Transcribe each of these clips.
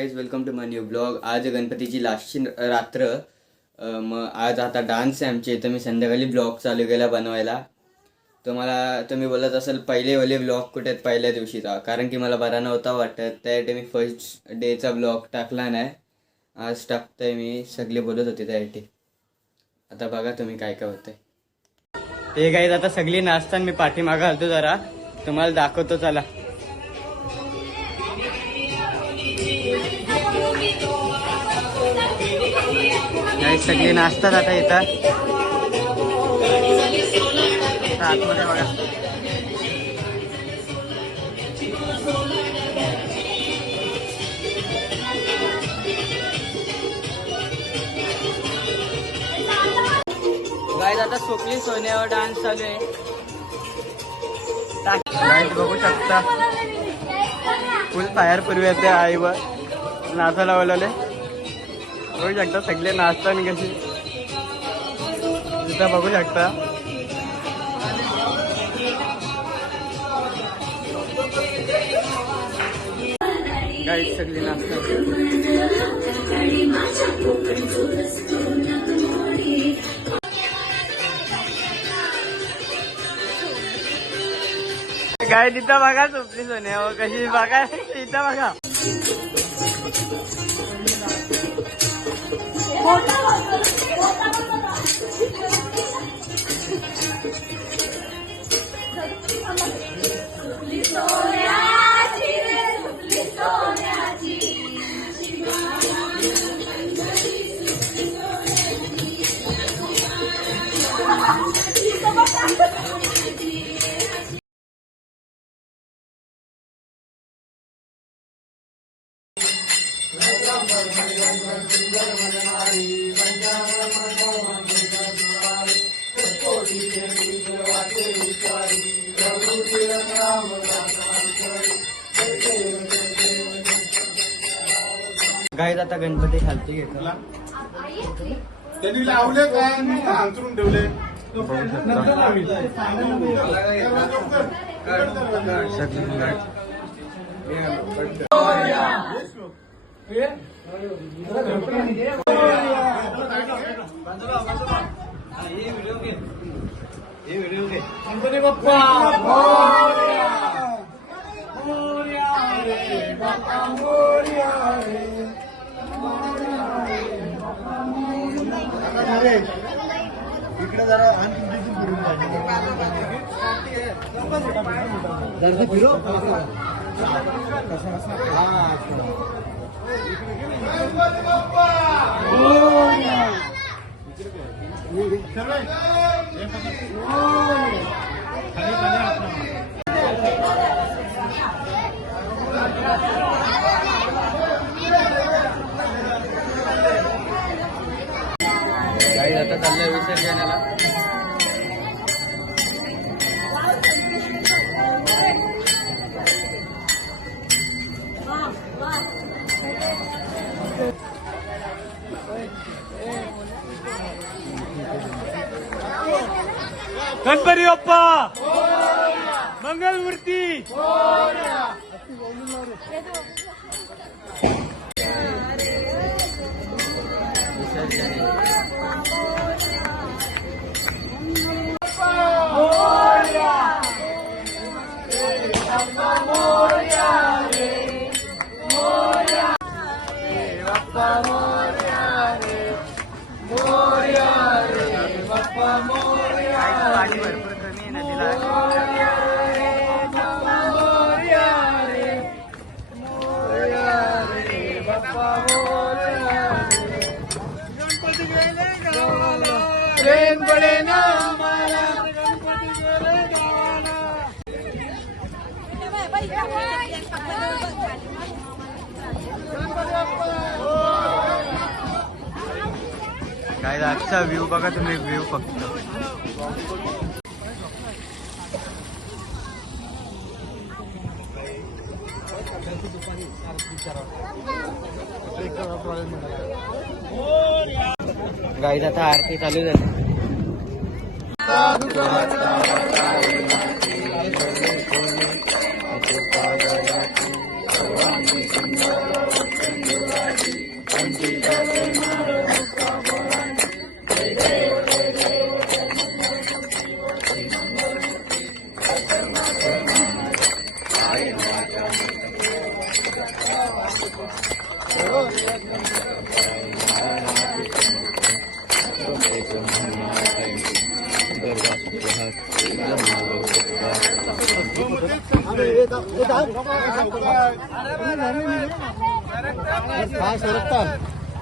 Guys, welcome to my new blog. आज गणपतीची लास्टची रात्र. मग आज आता डान्स आहे आमच्या इथं. मी संध्याकाळी ब्लॉग चालू केला बनवायला. तुम्ही बोलत असाल पहिले ब्लॉग कुठे आहेत पहिल्या दिवशीचा, कारण की मला बरा नव्हता वाटत. त्यासाठी मी फर्स्ट डेचा ब्लॉग टाकला नाही. आज टाकतोय मी. सगळे बोलत होते त्यासाठी. आता बघा तुम्ही काय काय होतंय ते. गाईज आता सगळी नाचताना मी पाठीमागं घालतो, जरा तुम्हाला दाखवतो. चला सगळे नाचतात आता इथं आतमध्ये बघा. गाईज आता सोपली सोन्यावर डान्स चालू आहे. गाईज बघू शकता फुल फायर पूर्वी येते आईवर नाचायला बोलवले. बघू शकता सगळे नाचताना कशी तिथं बघू शकता. गाईज सगळी नाचतात. काय तिथं बघा झोपली सोन्या कशी बघा. तिथं बघा गाईज आता गणपती खालती घेतला. त्यांनी लावले काय अंतरून ठेवले. गणपती बाप्पा इकडे जरा आणखी फिरो. गाईज आता चाललंय विसर्जनाला. गणपती बाप्पा मंगलमूर्ती. पाणी भरपूर कमी आहे नदीला. गणपती गेले गावाला, प्रेम पडे ना आम्हाला. गणपती गेले गावाला. काय आजचा व्ह्यू बघा तुम्ही. व्ह्यू फक्त गाईज आता आरती चालू झाली.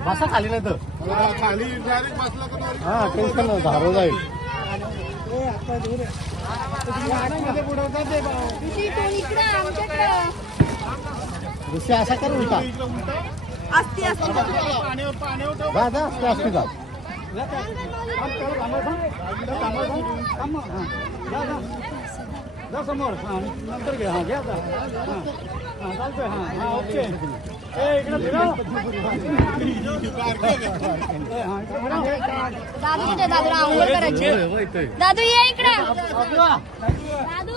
बसा खाली नाही तर खाली डायरेक्ट बसला का नाही? हा टेन्शन नाही धारो जाईल दुसरी असा कर उलटा जा जा असते असते जा जा समोर हा नंतर घ्या हा घ्या हा चालतोय हा हा ओके इकडे फिरव दादू कुठे दादूला आंघोळ करायची दादू ये इकडे दादू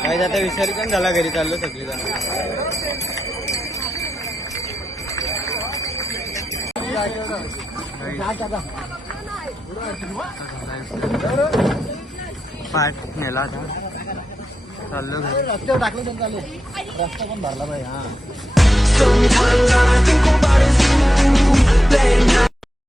काही आता विसर्जन झाला घरी चाललो सगळी जण पाठ नेला आता चाललो घरी रस्त्यावर टाकलं तर चालेल रस्ता पण भरला पाहिजे हा Sometimes all I think about is you. Late night.